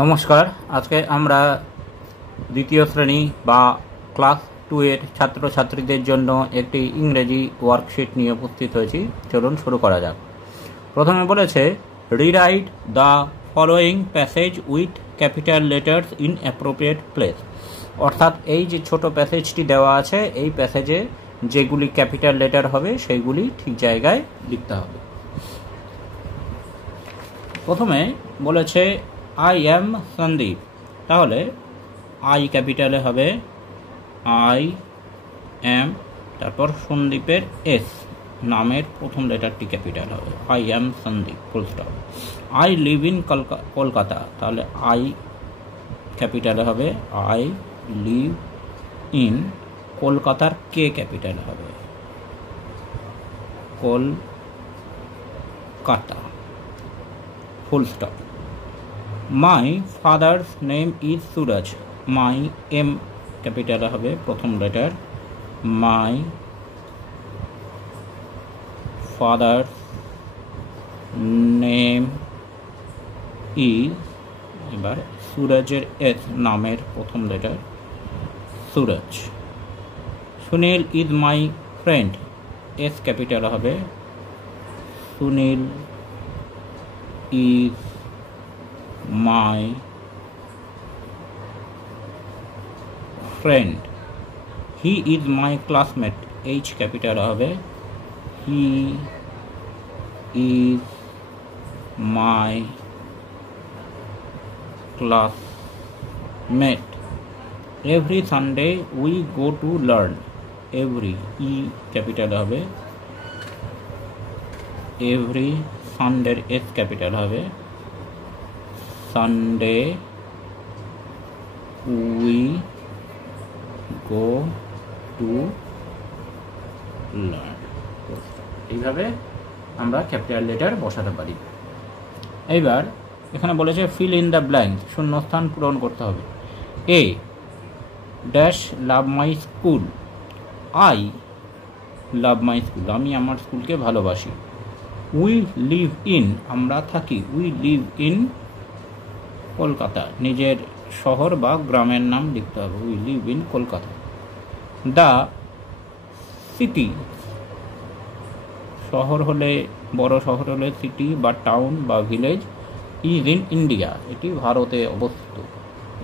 নমস্কার। আজকে আমরা দ্বিতীয় শ্রেণী বা ক্লাস 2 এর ছাত্রছাত্রীদের জন্য একটি ইংরেজি ওয়ার্কশিট নিয়ে উপস্থিত হয়েছি। চলুন শুরু করা যাক। প্রথমে বলেছে rewrite the following passage with capital letters in appropriate place. অর্থাৎ এই যে ছোট প্যাসেজটি দেওয়া আছে, এই প্যাসেজে যেগুলি ক্যাপিটাল লেটার হবে সেইগুলি ঠিক জায়গায় লিখতে হবে। প্রথমে বলেছে আই এম সন্দীপ, তাহলে আই ক্যাপিটালে হবে আই এম, তারপর সন্দীপের এস নামের প্রথম লেটারটি ক্যাপিটাল হবে, I am Sandeep full stop. I live in Kolkata, তাহলে আই ক্যাপিটালে হবে আই লিভ ইন, কলকাতার কে ক্যাপিটাল হবে Kolkata full stop. My father's name is Suraj, my M capital হবে প্রথম letter, my father's name is, এবার সুরজের এস নামের প্রথম letter Suraj. Sunil is my friend, S capital হবে Sunil is my friend. He is my classmate, H capital হবে he is my classmate. Every Sunday we go to learn, every E capital হবে every, সানডের S capital হবে Sunday we go to learn. এইভাবে আমরা capital letter বসাতে পারি। এইবার এখানে বলেছে ফিল ইন দ্য ব্ল্যাঙ্ক, শূন্যস্থান পূরণ করতে হবে। A dash love my school, I love my school, আমি আমার স্কুলকে ভালোবাসি। উই লিভ ইন, আমরা থাকি, উই লিভ ইন কলকাতা, নিজের শহর বা গ্রামের নাম লিখতে হবে, we live in Kolkata. The city, শহর হলে বড় শহর হলে সিটি বা টাউন বা ভিলেজ, ইজ ইন ইন্ডিয়া, এটি ভারতে অবস্থিত।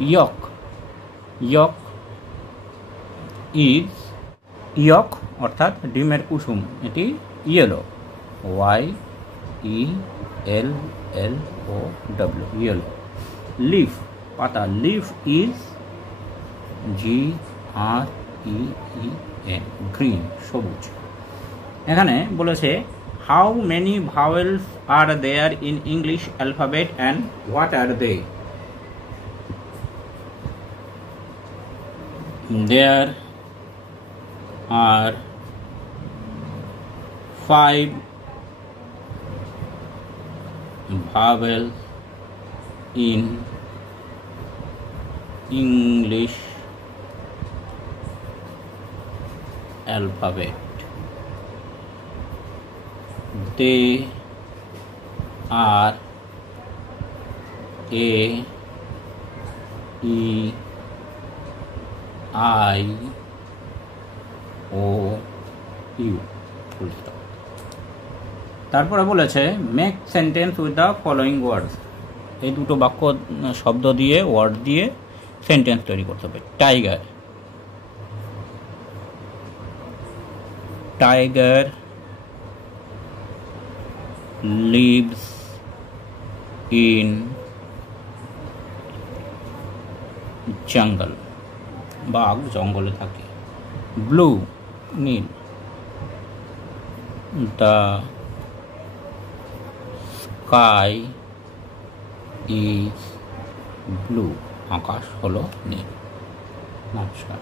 ইয়ক, ইয়ক ইজ, ইয়ক অর্থাৎ ডিমের কুসুম, এটি yellow, Y E L L O W, yellow. Leaf পাতা, leaf is G R E E N, green সবুজ। এখানে বলেছে how many vowels are there in English alphabet and what are they. There are 5 vowels in English alphabet. They are A, E, I, O, U full stop. তারপরে বলেছে make sentence with the following words, এই দুটো বাক্য শব্দ দিয়ে word দিয়ে sentence তৈরি করতে হবে। টাইগার, টাইগার লিভস ইন জঙ্গল, বাঘ জঙ্গলে থাকে। ব্লু নীল, দ্য স্কাই ইজ ব্লু, আকাশ হলো নীল। নমস্কার।